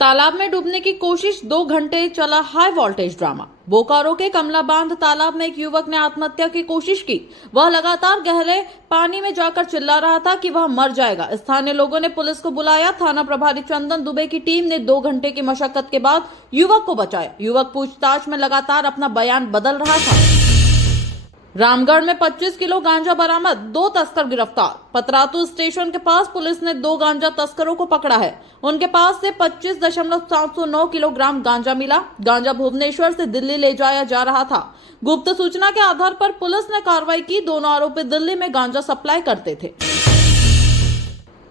तालाब में डूबने की कोशिश, 2 घंटे चला हाई वोल्टेज ड्रामा। बोकारो के कमला बांध तालाब में एक युवक ने आत्महत्या की कोशिश की। वह लगातार गहरे पानी में जाकर चिल्ला रहा था कि वह मर जाएगा। स्थानीय लोगों ने पुलिस को बुलाया। थाना प्रभारी चंदन दुबे की टीम ने 2 घंटे की मशक्कत के बाद युवक को बचाया। युवक पूछताछ में लगातार अपना बयान बदल रहा था। रामगढ़ में 25 किलो गांजा बरामद, 2 तस्कर गिरफ्तार। पतरातू स्टेशन के पास पुलिस ने 2 गांजा तस्करों को पकड़ा है। उनके पास से 25.709 किलोग्राम गांजा मिला। गांजा भुवनेश्वर से दिल्ली ले जाया जा रहा था। गुप्त सूचना के आधार पर पुलिस ने कार्रवाई की। दोनों आरोपी दिल्ली में गांजा सप्लाई करते थे।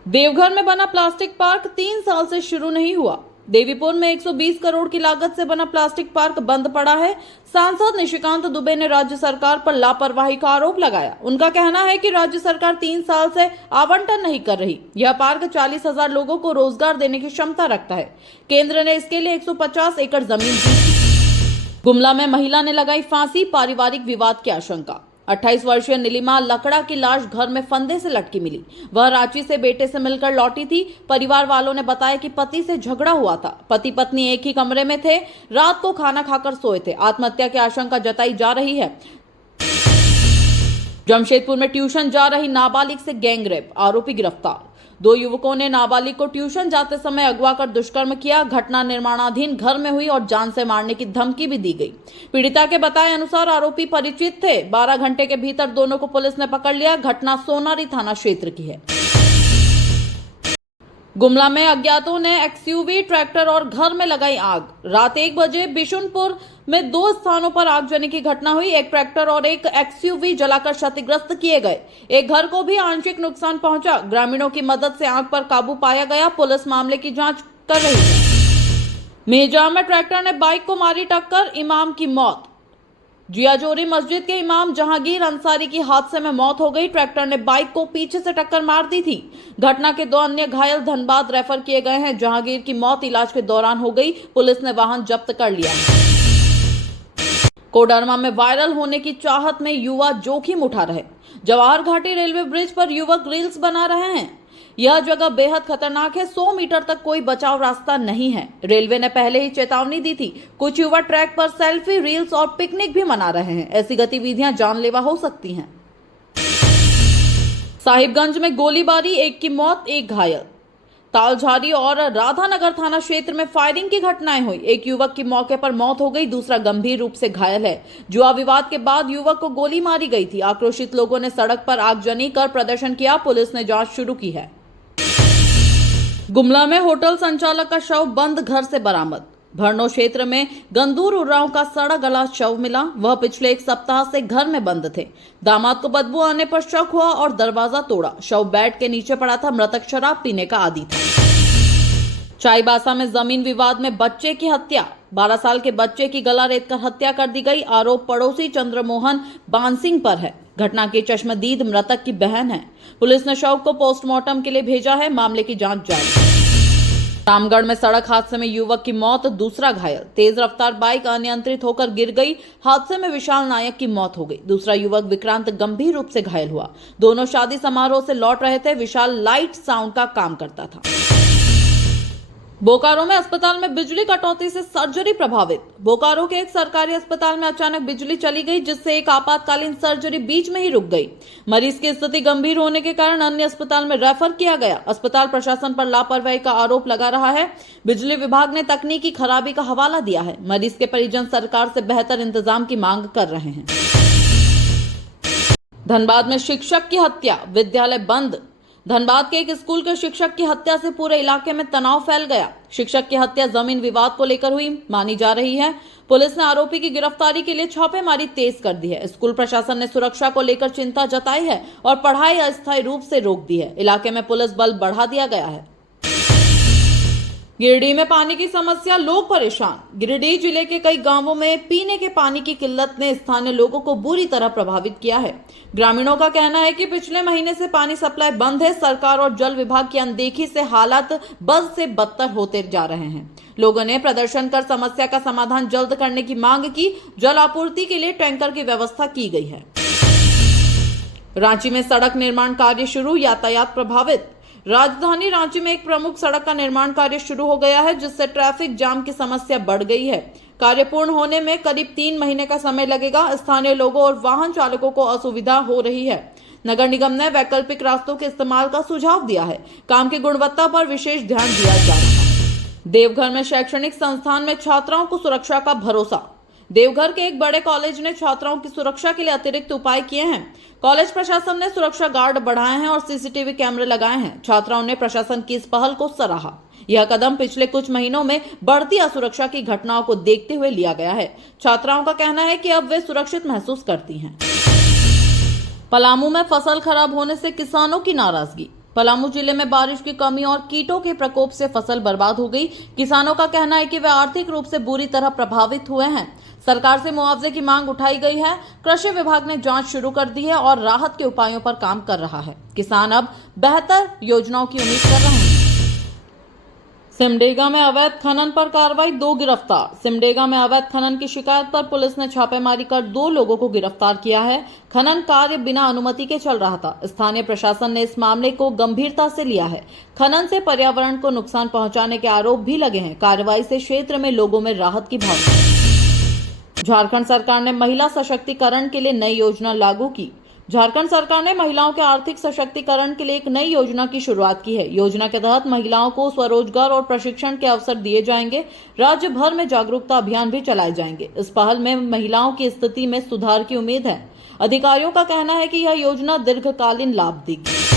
देवघर में बना प्लास्टिक पार्क 3 साल से शुरू नहीं हुआ। देवीपुर में 120 करोड़ की लागत से बना प्लास्टिक पार्क बंद पड़ा है। सांसद निशिकांत दुबे ने राज्य सरकार पर लापरवाही का आरोप लगाया। उनका कहना है कि राज्य सरकार 3 साल से आवंटन नहीं कर रही। यह पार्क 40,000 लोगों को रोजगार देने की क्षमता रखता है। केंद्र ने इसके लिए 150 एकड़ जमीन दी। गुमला में महिला ने लगाई फांसी, पारिवारिक विवाद की आशंका। 28 वर्षीय नीलिमा लकड़ा की लाश घर में फंदे से लटकी मिली। वह रांची से बेटे से मिलकर लौटी थी। परिवार वालों ने बताया कि पति से झगड़ा हुआ था। पति पत्नी एक ही कमरे में थे। रात को खाना खाकर सोए थे। आत्महत्या की आशंका जताई जा रही है। जमशेदपुर में ट्यूशन जा रही नाबालिग से गैंगरेप, आरोपी गिरफ्तार। 2 युवकों ने नाबालिग को ट्यूशन जाते समय अगवा कर दुष्कर्म किया। घटना निर्माणाधीन घर में हुई और जान से मारने की धमकी भी दी गई। पीड़िता के बताए अनुसार आरोपी परिचित थे। 12 घंटे के भीतर दोनों को पुलिस ने पकड़ लिया। घटना सोनारी थाना क्षेत्र की है। गुमला में अज्ञातों ने एक्सयूवी, ट्रैक्टर और घर में लगाई आग। रात 1 बजे बिशुनपुर में 2 स्थानों पर आगजनी की घटना हुई। एक ट्रैक्टर और एक एक्सयूवी जलाकर क्षतिग्रस्त किए गए। एक घर को भी आंशिक नुकसान पहुंचा। ग्रामीणों की मदद से आग पर काबू पाया गया। पुलिस मामले की जांच कर रही है। मेहजाम में ट्रैक्टर ने बाइक को मारी टक्कर, इमाम की मौत। जियाजोरी मस्जिद के इमाम जहांगीर अंसारी की हादसे में मौत हो गई। ट्रैक्टर ने बाइक को पीछे से टक्कर मार दी थी। घटना के 2 अन्य घायल धनबाद रेफर किए गए हैं। जहांगीर की मौत इलाज के दौरान हो गई। पुलिस ने वाहन जब्त कर लिया। कोडरमा में वायरल होने की चाहत में युवा जोखिम उठा रहे। जवाहर घाटी रेलवे ब्रिज पर युवक रील्स बना रहे हैं। यह जगह बेहद खतरनाक है। 100 मीटर तक कोई बचाव रास्ता नहीं है। रेलवे ने पहले ही चेतावनी दी थी। कुछ युवा ट्रैक पर सेल्फी, रील्स और पिकनिक भी मना रहे हैं। ऐसी गतिविधियां जानलेवा हो सकती हैं। साहिबगंज में गोलीबारी, 1 की मौत, 1 घायल। तालझारी और राधानगर थाना क्षेत्र में फायरिंग की घटनाएं हुई। एक युवक की मौके पर मौत हो गई, दूसरा गंभीर रूप से घायल है। जुआ विवाद के बाद युवक को गोली मारी गई थी। आक्रोशित लोगों ने सड़क पर आगजनी कर प्रदर्शन किया। पुलिस ने जांच शुरू की है। गुमला में होटल संचालक का शव बंद घर से बरामद। भरनो क्षेत्र में गंदूर उर्राव का सड़ा गला शव मिला। वह पिछले 1 सप्ताह से घर में बंद थे। दामाद को बदबू आने पर शक हुआ और दरवाजा तोड़ा। शव बेड के नीचे पड़ा था। मृतक शराब पीने का आदी था। चाईबासा में जमीन विवाद में बच्चे की हत्या। 12 साल के बच्चे की गला रेतकर हत्या कर दी गई। आरोप पड़ोसी चंद्रमोहन बानसिंह पर है। घटना की चश्मदीद मृतक की बहन है। पुलिस ने शव को पोस्टमार्टम के लिए भेजा है। मामले की जांच जारी। रामगढ़ में सड़क हादसे में युवक की मौत, दूसरा घायल। तेज रफ्तार बाइक अनियंत्रित होकर गिर गई। हादसे में विशाल नायक की मौत हो गई। दूसरा युवक विक्रांत गंभीर रूप से घायल हुआ। दोनों शादी समारोह से लौट रहे थे। विशाल लाइट साउंड का काम करता था। बोकारो में अस्पताल में बिजली कटौती से सर्जरी प्रभावित। बोकारो के एक सरकारी अस्पताल में अचानक बिजली चली गई, जिससे एक आपातकालीन सर्जरी बीच में ही रुक गई। मरीज की स्थिति गंभीर होने के कारण अन्य अस्पताल में रेफर किया गया। अस्पताल प्रशासन पर लापरवाही का आरोप लगा रहा है। बिजली विभाग ने तकनीकी खराबी का हवाला दिया है। मरीज के परिजन सरकार से बेहतर इंतजाम की मांग कर रहे हैं। धनबाद में शिक्षक की हत्या, विद्यालय बंद। धनबाद के एक स्कूल के शिक्षक की हत्या से पूरे इलाके में तनाव फैल गया। शिक्षक की हत्या जमीन विवाद को लेकर हुई मानी जा रही है। पुलिस ने आरोपी की गिरफ्तारी के लिए छापेमारी तेज कर दी है। स्कूल प्रशासन ने सुरक्षा को लेकर चिंता जताई है और पढ़ाई अस्थायी रूप से रोक दी है। इलाके में पुलिस बल बढ़ा दिया गया है। गिरिडीह में पानी की समस्या, लोग परेशान। गिरिडीह जिले के कई गांवों में पीने के पानी की किल्लत ने स्थानीय लोगों को बुरी तरह प्रभावित किया है। ग्रामीणों का कहना है कि पिछले महीने से पानी सप्लाई बंद है। सरकार और जल विभाग की अनदेखी से हालात बद से बदतर होते जा रहे हैं। लोगों ने प्रदर्शन कर समस्या का समाधान जल्द करने की मांग की। जल आपूर्ति के लिए टैंकर की व्यवस्था की गई है। रांची में सड़क निर्माण कार्य शुरू, यातायात प्रभावित। राजधानी रांची में एक प्रमुख सड़क का निर्माण कार्य शुरू हो गया है, जिससे ट्रैफिक जाम की समस्या बढ़ गई है। कार्य पूर्ण होने में करीब 3 महीने का समय लगेगा। स्थानीय लोगों और वाहन चालकों को असुविधा हो रही है। नगर निगम ने वैकल्पिक रास्तों के इस्तेमाल का सुझाव दिया है। काम की गुणवत्ता पर विशेष ध्यान दिया जा रहा है। देवघर में शैक्षणिक संस्थान में छात्राओं को सुरक्षा का भरोसा। देवघर के एक बड़े कॉलेज ने छात्राओं की सुरक्षा के लिए अतिरिक्त उपाय किए हैं। कॉलेज प्रशासन ने सुरक्षा गार्ड बढ़ाए हैं और सीसीटीवी कैमरे लगाए हैं। छात्राओं ने प्रशासन की इस पहल को सराहा। यह कदम पिछले कुछ महीनों में बढ़ती असुरक्षा की घटनाओं को देखते हुए लिया गया है। छात्राओं का कहना है कि अब वे सुरक्षित महसूस करती हैं। पलामू में फसल खराब होने से किसानों की नाराजगी। पलामू जिले में बारिश की कमी और कीटों के प्रकोप से फसल बर्बाद हो गई। किसानों का कहना है कि वे आर्थिक रूप से बुरी तरह प्रभावित हुए हैं। सरकार से मुआवजे की मांग उठाई गई है। कृषि विभाग ने जांच शुरू कर दी है और राहत के उपायों पर काम कर रहा है। किसान अब बेहतर योजनाओं की उम्मीद कर रहे हैं। सिमडेगा में अवैध खनन पर कार्रवाई, 2 गिरफ्तार। सिमडेगा में अवैध खनन की शिकायत पर पुलिस ने छापेमारी कर 2 लोगों को गिरफ्तार किया है। खनन कार्य बिना अनुमति के चल रहा था। स्थानीय प्रशासन ने इस मामले को गंभीरता से लिया है। खनन से पर्यावरण को नुकसान पहुंचाने के आरोप भी लगे हैं। कार्रवाई से क्षेत्र में लोगों में राहत की भावना है। झारखंड सरकार ने महिला सशक्तिकरण के लिए नई योजना लागू की। झारखंड सरकार ने महिलाओं के आर्थिक सशक्तिकरण के लिए एक नई योजना की शुरुआत की है। योजना के तहत महिलाओं को स्वरोजगार और प्रशिक्षण के अवसर दिए जाएंगे। राज्य भर में जागरूकता अभियान भी चलाए जाएंगे। इस पहल में महिलाओं की स्थिति में सुधार की उम्मीद है। अधिकारियों का कहना है कि यह योजना दीर्घकालीन लाभ देगी।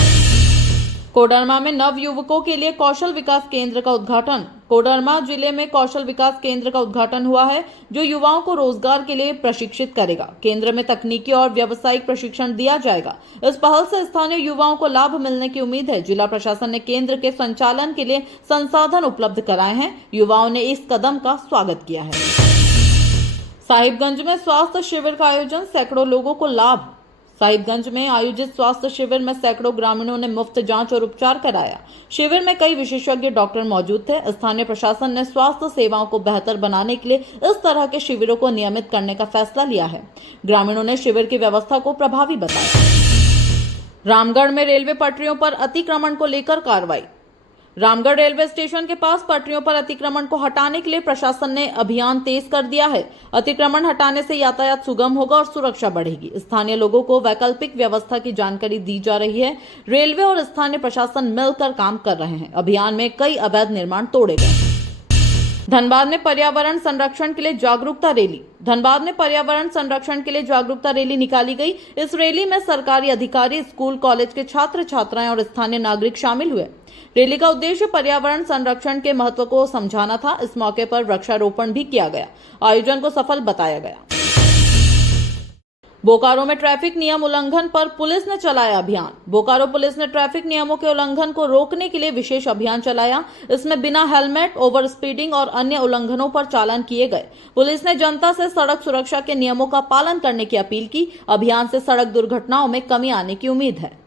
कोडरमा में नव युवकों के लिए कौशल विकास केंद्र का उद्घाटन। कोडरमा जिले में कौशल विकास केंद्र का उद्घाटन हुआ है, जो युवाओं को रोजगार के लिए प्रशिक्षित करेगा। केंद्र में तकनीकी और व्यावसायिक प्रशिक्षण दिया जाएगा। इस पहल से स्थानीय युवाओं को लाभ मिलने की उम्मीद है। जिला प्रशासन ने केंद्र के संचालन के लिए संसाधन उपलब्ध कराए हैं। युवाओं ने इस कदम का स्वागत किया है। साहिबगंज में स्वास्थ्य शिविर का आयोजन, सैकड़ों लोगों को लाभ। साहिबगंज में आयोजित स्वास्थ्य शिविर में सैकड़ों ग्रामीणों ने मुफ्त जांच और उपचार कराया। शिविर में कई विशेषज्ञ डॉक्टर मौजूद थे। स्थानीय प्रशासन ने स्वास्थ्य सेवाओं को बेहतर बनाने के लिए इस तरह के शिविरों को नियमित करने का फैसला लिया है। ग्रामीणों ने शिविर की व्यवस्था को प्रभावी बताया। रामगढ़ में रेलवे पटरियों पर अतिक्रमण को लेकर कार्रवाई। रामगढ़ रेलवे स्टेशन के पास पटरियों पर अतिक्रमण को हटाने के लिए प्रशासन ने अभियान तेज कर दिया है। अतिक्रमण हटाने से यातायात सुगम होगा और सुरक्षा बढ़ेगी। स्थानीय लोगों को वैकल्पिक व्यवस्था की जानकारी दी जा रही है। रेलवे और स्थानीय प्रशासन मिलकर काम कर रहे हैं। अभियान में कई अवैध निर्माण तोड़े गए। धनबाद में पर्यावरण संरक्षण के लिए जागरूकता रैली। धनबाद में पर्यावरण संरक्षण के लिए जागरूकता रैली निकाली गई। इस रैली में सरकारी अधिकारी, स्कूल कॉलेज के छात्र छात्राएं और स्थानीय नागरिक शामिल हुए। रैली का उद्देश्य पर्यावरण संरक्षण के महत्व को समझाना था। इस मौके पर वृक्षारोपण भी किया गया। आयोजन को सफल बताया गया। बोकारो में ट्रैफिक नियम उल्लंघन पर पुलिस ने चलाया अभियान। बोकारो पुलिस ने ट्रैफिक नियमों के उल्लंघन को रोकने के लिए विशेष अभियान चलाया। इसमें बिना हेलमेट, ओवर स्पीडिंग और अन्य उल्लंघनों पर चालान किए गए। पुलिस ने जनता से सड़क सुरक्षा के नियमों का पालन करने की अपील की। अभियान से सड़क दुर्घटनाओं में कमी आने की उम्मीद है।